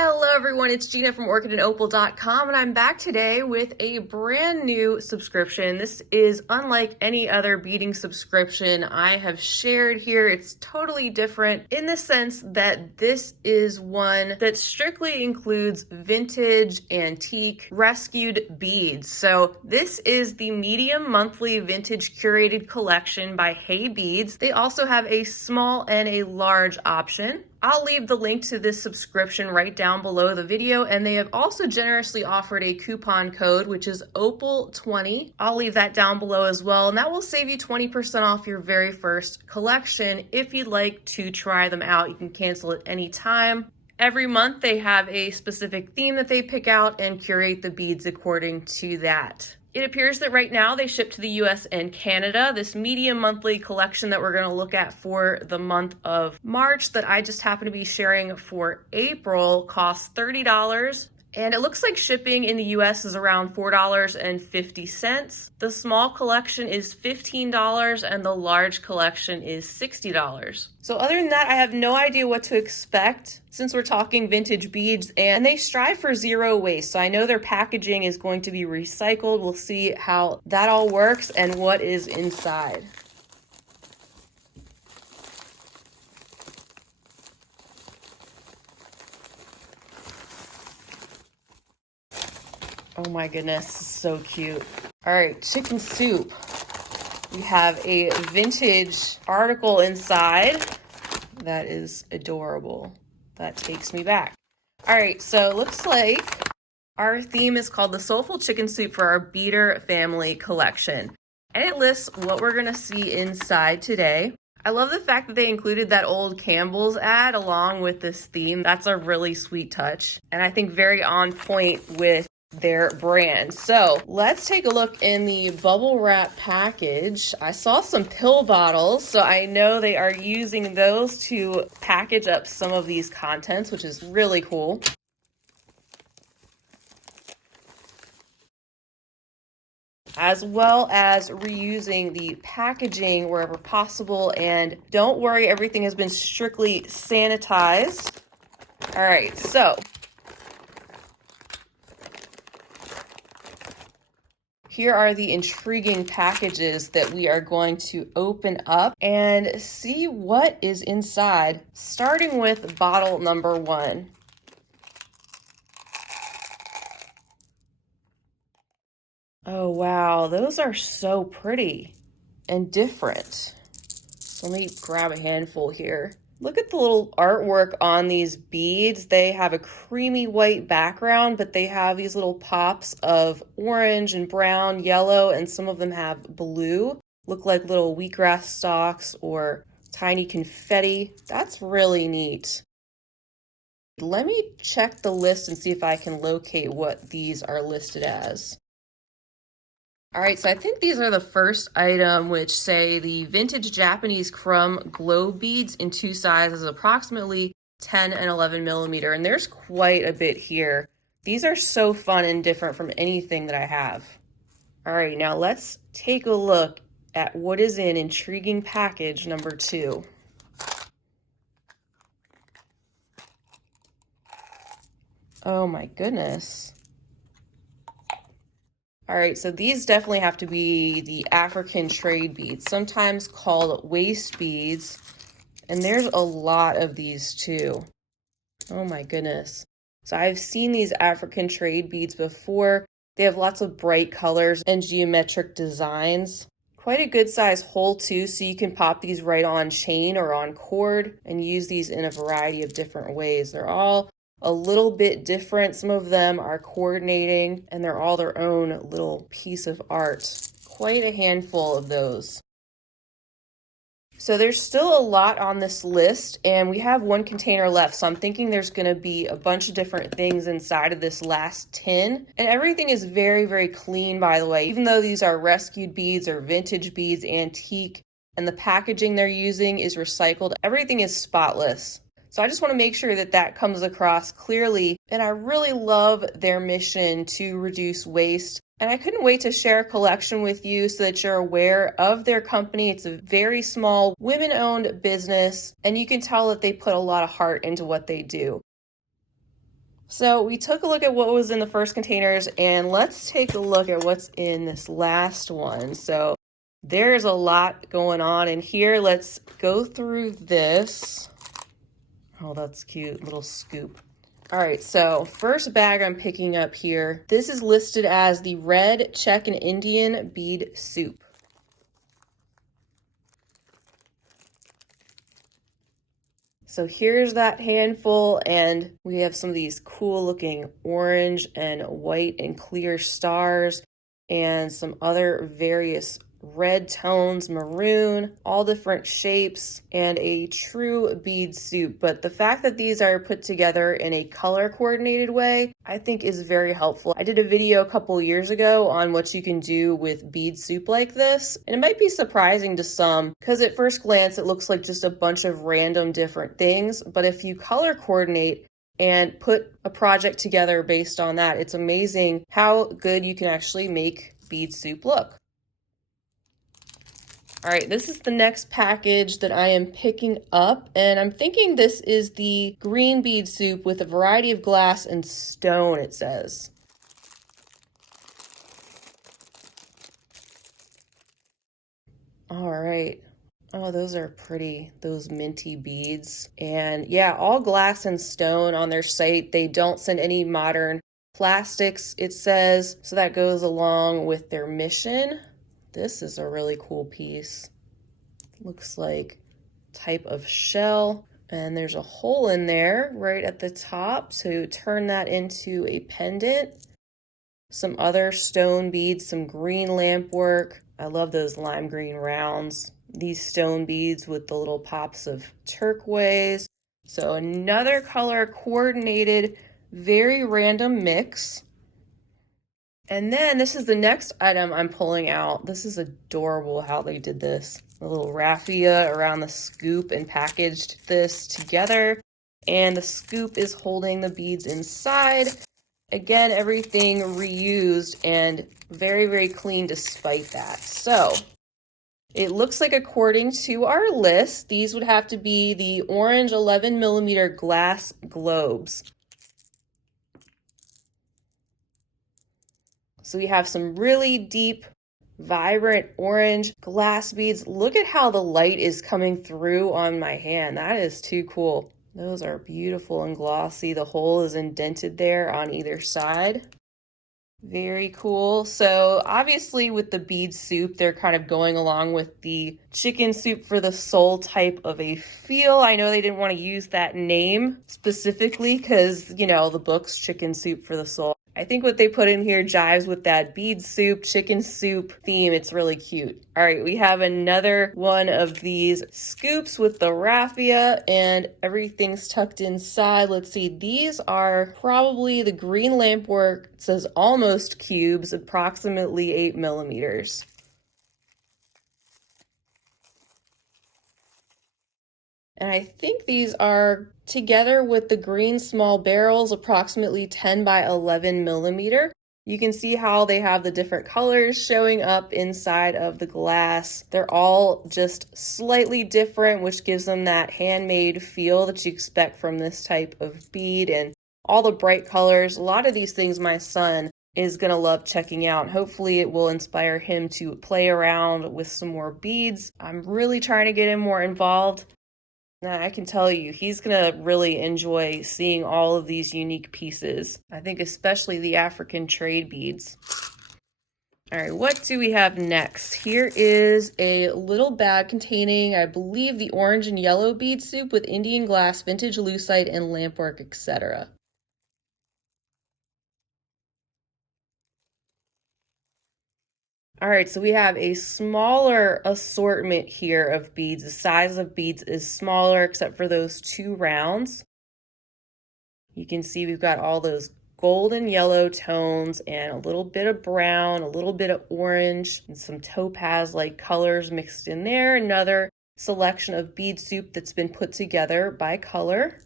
Hello everyone, it's Gina from Orchid and Opal.com, and I'm back today with a brand new subscription. This is unlike any other beading subscription I have shared here. It's totally different in the sense that this is one that strictly includes vintage, antique, rescued beads. So this is the medium monthly vintage curated collection by Hey Beads. They also have a small and a large option. I'll leave the link to this subscription right down below the video, and they have also generously offered a coupon code, which is Opal20. I'll leave that down below as well, and that will save you 20% off your very first collection. If you'd like to try them out, you can cancel at any time. Every month they have a specific theme that they pick out and curate the beads according to that. It appears that right now they ship to the US and Canada. This medium monthly collection that we're going to look at for the month of March that I just happen to be sharing for April costs $30. And it looks like shipping in the US is around $4.50. The small collection is $15 and the large collection is $60. So other than that, I have no idea what to expect since we're talking vintage beads, and they strive for zero waste. So I know their packaging is going to be recycled. We'll see how that all works and what is inside. Oh my goodness, so cute. All right, chicken soup. We have a vintage article inside. That is adorable. That takes me back. All right, so it looks like our theme is called the Soulful Chicken Soup for our Beader Family Collection. And it lists what we're gonna see inside today. I love the fact that they included that old Campbell's ad along with this theme. That's a really sweet touch. And I think very on point with their brand. So let's take a look in the bubble wrap package. I saw some pill bottles, so I know they are using those to package up some of these contents, which is really cool. As well as reusing the packaging wherever possible. And don't worry, everything has been strictly sanitized. All right, so here are the intriguing packages that we are going to open up and see what is inside, starting with bottle number 1. Oh wow, those are so pretty and different. So let me grab a handful here. Look at the little artwork on these beads. They have a creamy white background, but they have these little pops of orange and brown, yellow, and some of them have blue. Look like little wheatgrass stalks or tiny confetti. That's really neat. Let me check the list and see if I can locate what these are listed as. All right, so I think these are the first item, which say the vintage Japanese crumb glow beads in 2 sizes, approximately 10 and 11 millimeter. And there's quite a bit here. These are so fun and different from anything that I have. All right, now let's take a look at what is in intriguing package number 2. Oh my goodness. All right, so these definitely have to be the African trade beads, sometimes called waist beads. And there's a lot of these too. Oh my goodness. So I've seen these African trade beads before. They have lots of bright colors and geometric designs. Quite a good size hole too, so you can pop these right on chain or on cord and use these in a variety of different ways. They're all a little bit different. Some of them are coordinating and they're all their own little piece of art. Quite a handful of those. So there's still a lot on this list and we have 1 container left. So I'm thinking there's gonna be a bunch of different things inside of this last tin. And everything is very, very clean, by the way. Even though these are rescued beads or vintage beads, antique, and the packaging they're using is recycled, everything is spotless. So I just want to make sure that that comes across clearly. And I really love their mission to reduce waste. And I couldn't wait to share a collection with you so that you're aware of their company. It's a very small women-owned business, and you can tell that they put a lot of heart into what they do. So we took a look at what was in the first containers, and let's take a look at what's in this last one. So there's a lot going on in here. Let's go through this. Oh, that's cute, little scoop. All right, so first bag I'm picking up here, this is listed as the Red Czech and Indian Bead Soup. So here's that handful, and we have some of these cool looking orange and white and clear stars and some other various red tones, maroon, all different shapes, and a true bead soup. But the fact that these are put together in a color coordinated way, I think is very helpful. I did a video a couple years ago on what you can do with bead soup like this, and it might be surprising to some because at first glance it looks like just a bunch of random different things, but if you color coordinate and put a project together based on that, it's amazing how good you can actually make bead soup look. All right, this is the next package that I am picking up, and I'm thinking this is the green bead soup with a variety of glass and stone, it says. All right. Oh, those are pretty, those minty beads. And yeah, all glass and stone on their site. They don't send any modern plastics, it says, so that goes along with their mission. This is a really cool piece. Looks like type of shell, and there's a hole in there right at the top to turn that into a pendant. Some other stone beads, some green lamp work. I love those lime green rounds. These stone beads with the little pops of turquoise. So another color coordinated, very random mix. And then this is the next item I'm pulling out. This is adorable how they did this. A little raffia around the scoop and packaged this together. And the scoop is holding the beads inside. Again, everything reused and very, very clean despite that. So it looks like according to our list, these would have to be the orange 11mm glass globes. So we have some really deep, vibrant orange glass beads. Look at how the light is coming through on my hand. That is too cool. Those are beautiful and glossy. The hole is indented there on either side. Very cool. So obviously with the bead soup, they're kind of going along with the chicken soup for the soul type of a feel. I know they didn't want to use that name specifically because, you know, the book's chicken soup for the soul. I think what they put in here jives with that bead soup, chicken soup theme. It's really cute. All right, we have another one of these scoops with the raffia and everything's tucked inside. Let's see, these are probably the green lamp work. It says almost cubes, approximately 8mm. And I think these are together with the green small barrels, approximately 10 by 11mm. You can see how they have the different colors showing up inside of the glass. They're all just slightly different, which gives them that handmade feel that you expect from this type of bead, and all the bright colors. A lot of these things my son is going to love checking out. Hopefully it will inspire him to play around with some more beads. I'm really trying to get him more involved. Now, I can tell you, he's going to really enjoy seeing all of these unique pieces. I think especially the African trade beads. All right, what do we have next? Here is a little bag containing, I believe, the orange and yellow bead soup with Indian glass, vintage lucite, and lampwork, etc. All right, so we have a smaller assortment here of beads. The size of beads is smaller except for those two rounds. You can see we've got all those golden yellow tones and a little bit of brown, a little bit of orange, and some topaz-like colors mixed in there. Another selection of bead soup that's been put together by color.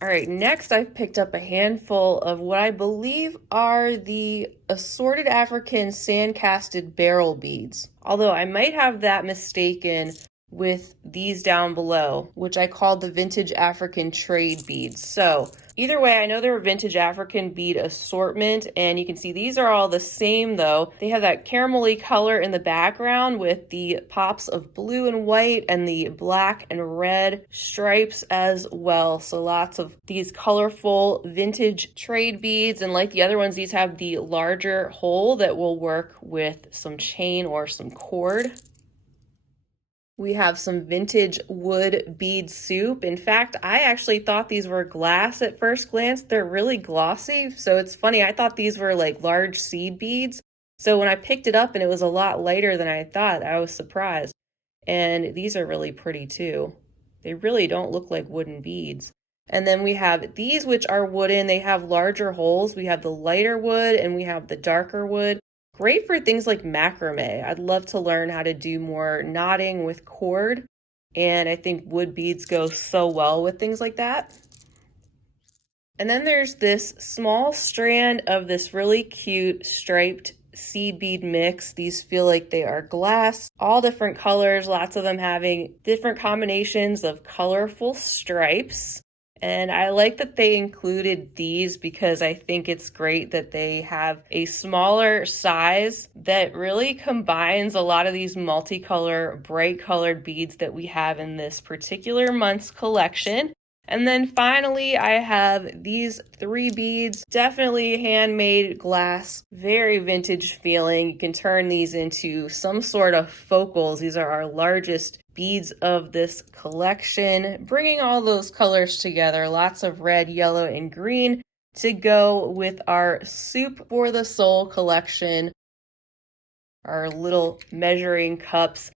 All right, next I've picked up a handful of what I believe are the assorted African sand-casted barrel beads. Although I might have that mistaken with these down below, which I called the vintage African trade beads. So either way, I know they're a vintage African bead assortment, and you can see these are all the same though. They have that caramelly color in the background with the pops of blue and white and the black and red stripes as well. So lots of these colorful vintage trade beads, and like the other ones, these have the larger hole that will work with some chain or some cord. We have some vintage wood bead soup. In fact, I actually thought these were glass at first glance. They're really glossy. So it's funny, I thought these were like large seed beads. So when I picked it up and it was a lot lighter than I thought, I was surprised. And these are really pretty too. They really don't look like wooden beads. And then we have these, which are wooden. They have larger holes. We have the lighter wood and we have the darker wood. Great for things like macrame. I'd love to learn how to do more knotting with cord, and I think wood beads go so well with things like that. And then there's this small strand of this really cute striped seed bead mix. These feel like they are glass, all different colors, lots of them having different combinations of colorful stripes. And I like that they included these because I think it's great that they have a smaller size that really combines a lot of these multicolor, bright colored beads that we have in this particular month's collection. And then finally, I have these 3 beads, definitely handmade glass, very vintage feeling. You can turn these into some sort of focals. These are our largest beads of this collection, bringing all those colors together, lots of red, yellow, and green to go with our Soup for the Soul collection, our little measuring cups.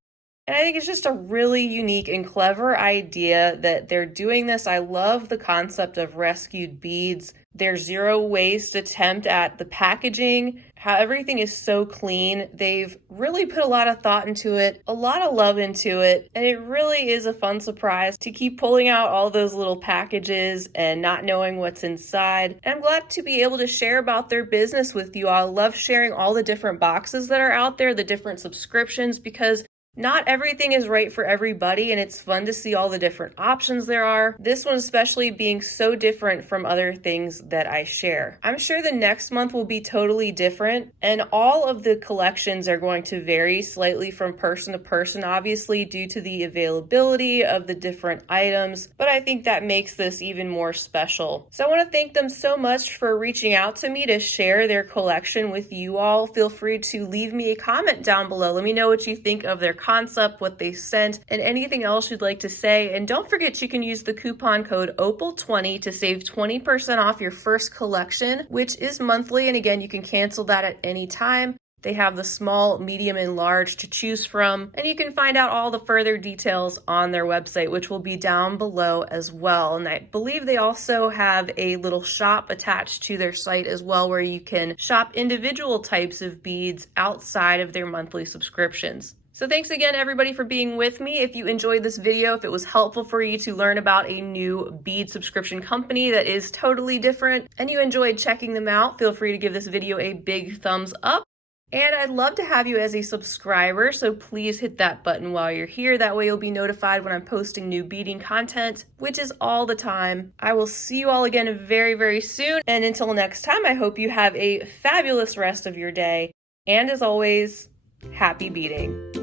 And I think it's just a really unique and clever idea that they're doing this. I love the concept of rescued beads. Their zero waste attempt at the packaging, how everything is so clean. They've really put a lot of thought into it, a lot of love into it, and it really is a fun surprise to keep pulling out all those little packages and not knowing what's inside. And I'm glad to be able to share about their business with you all. I love sharing all the different boxes that are out there, the different subscriptions, because not everything is right for everybody, and it's fun to see all the different options there are. This one especially being so different from other things that I share. I'm sure the next month will be totally different, and all of the collections are going to vary slightly from person to person, obviously due to the availability of the different items, but I think that makes this even more special. So I want to thank them so much for reaching out to me to share their collection with you all. Feel free to leave me a comment down below. Let me know what you think of their concept, what they sent, and anything else you'd like to say. And don't forget, you can use the coupon code OPAL20 to save 20% off your first collection, which is monthly. And again, you can cancel that at any time. They have the small, medium, and large to choose from, and you can find out all the further details on their website, which will be down below as well. And I believe they also have a little shop attached to their site as well, where you can shop individual types of beads outside of their monthly subscriptions. So thanks again, everybody, for being with me. If you enjoyed this video, if it was helpful for you to learn about a new bead subscription company that is totally different, and you enjoyed checking them out, feel free to give this video a big thumbs up. And I'd love to have you as a subscriber, so please hit that button while you're here. That way you'll be notified when I'm posting new beading content, which is all the time. I will see you all again very, very soon. And until next time, I hope you have a fabulous rest of your day. And as always, happy beading.